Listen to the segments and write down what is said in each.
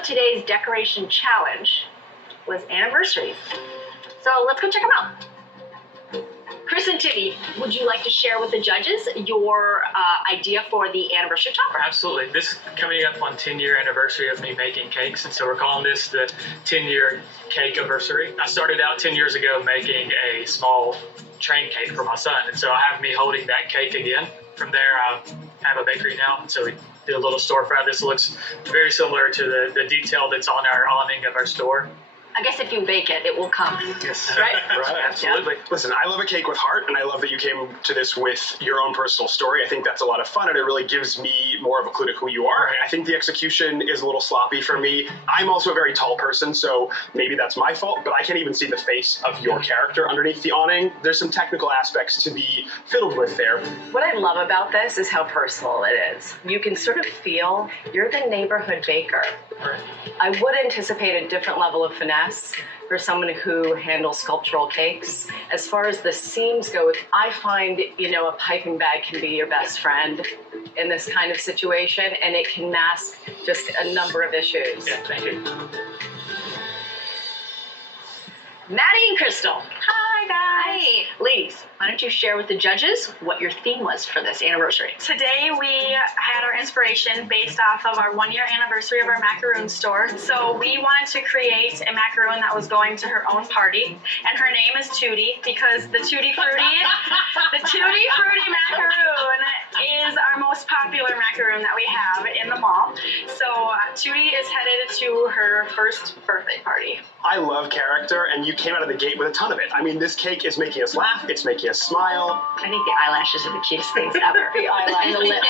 of today's decoration challenge was Anniversaries. So let's go check them out. Chris and Timmy, would you like to share with the judges your idea for the anniversary topper? Absolutely. This is coming up on 10-year anniversary of me making cakes, and so we're calling this the 10-year cake anniversary. I started out 10 years ago making a small train cake for my son, and so I have me holding that cake again. From there, I have a bakery now, and so we did a little storefront. This looks very similar to the detail that's on our awning of our store. I guess if you bake it, it will come. Yes. Right? Right, absolutely. Yeah. Listen, I love a cake with heart, and I love that you came to this with your own personal story. I think that's a lot of fun, and it really gives me more of a clue to who you are. Right. I think the execution is a little sloppy for me. I'm also a very tall person, so maybe that's my fault, but I can't even see the face of your character underneath the awning. There's some technical aspects to be fiddled with there. What I love about this is how personal it is. You can sort of feel you're the neighborhood baker. Right. I would anticipate a different level of finesse for someone who handles sculptural cakes. As far as the seams go, I find, a piping bag can be your best friend in this kind of situation, and it can mask just a number of issues. Yeah, thank you. Maddie and Crystal. Hi guys. Hi. Ladies, why don't you share with the judges what your theme was for this anniversary? Today we had our inspiration based off of our 1-year anniversary of our macaroon store. So we wanted to create a macaroon that was going to her own party, and her name is Tootie because the Tutti Frutti macaroon is our most popular macaroon that we have in the mall. So Tootie is headed to her first birthday party. I love character, and you came out of the gate with a ton of it. I mean, this cake is making us laugh, it's making us smile. I think the eyelashes are the cutest things ever. The eyelashes. And the lips.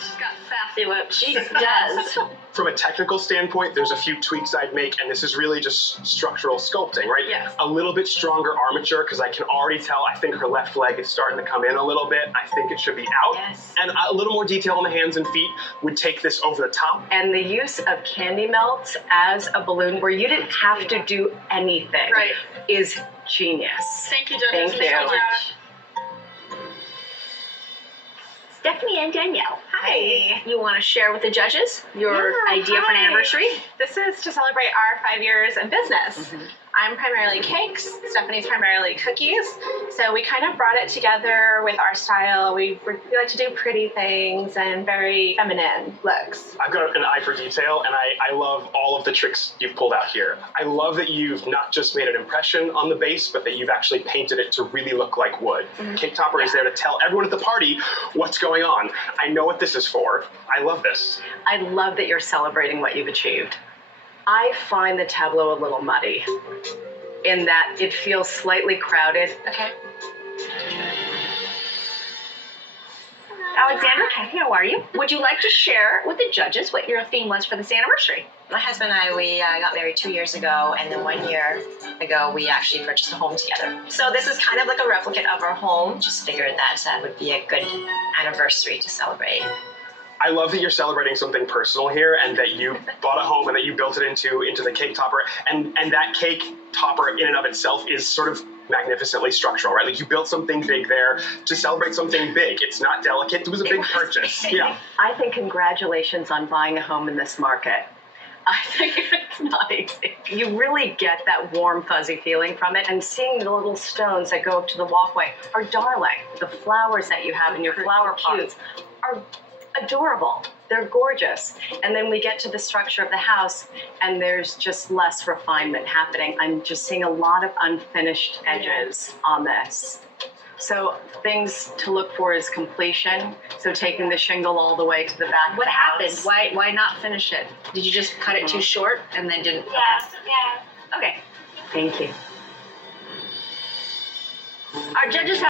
She's got sassy lips. She does. From a technical standpoint, there's a few tweaks I'd make, and this is really just structural sculpting, right? Yes. A little bit stronger armature, because I can already tell, I think her left leg is starting to come in a little bit. I think it should be out. Yes. And a little more detail on the hands and feet would take this over the top. And the use of candy melt as a balloon where you didn't have to do anything Right. is genius. Thank you, judges. Thank you. So much. Stephanie and Danielle. Hi. You want to share with the judges your idea for an hi. anniversary? This is to celebrate our 5 years in business. I'm primarily cakes, Stephanie's primarily cookies. So we kind of brought it together with our style. We like to do pretty things and very feminine looks. I've got an eye for detail, and I love all of the tricks you've pulled out here. I love that you've not just made an impression on the base, but that you've actually painted it to really look like wood. Cake Topper is there to tell everyone at the party what's going on. I know what this is for. I love this. I love that you're celebrating what you've achieved. I find the tableau a little muddy in that it feels slightly crowded. Okay. Alexander, Kathy, how are you? Would you like to share with the judges what your theme was for this anniversary? My husband and I, we got married 2 years ago, and then 1 year ago, we actually purchased a home together. So this is kind of like a replicate of our home. Just figured that would be a good anniversary to celebrate. I love that you're celebrating something personal here, and that you bought a home and that you built it into the cake topper, and that cake topper in and of itself is sort of magnificently structural, right? Like, you built something big there to celebrate something big. It's not delicate. It was a big purchase. Yeah. I think congratulations on buying a home in this market. I think it's not easy. You really get that warm, fuzzy feeling from it, and seeing the little stones that go up to the walkway are darling. The flowers that you have in your flower pots are adorable. They're gorgeous. And then we get to the structure of the house, and there's just less refinement happening. I'm just seeing a lot of unfinished edges on this. So things to look for is completion. So taking the shingle all the way to the back. What of the happened? house. Why not finish it? Did you just cut it too short and then didn't? Yeah. Okay. Thank you. Our judges have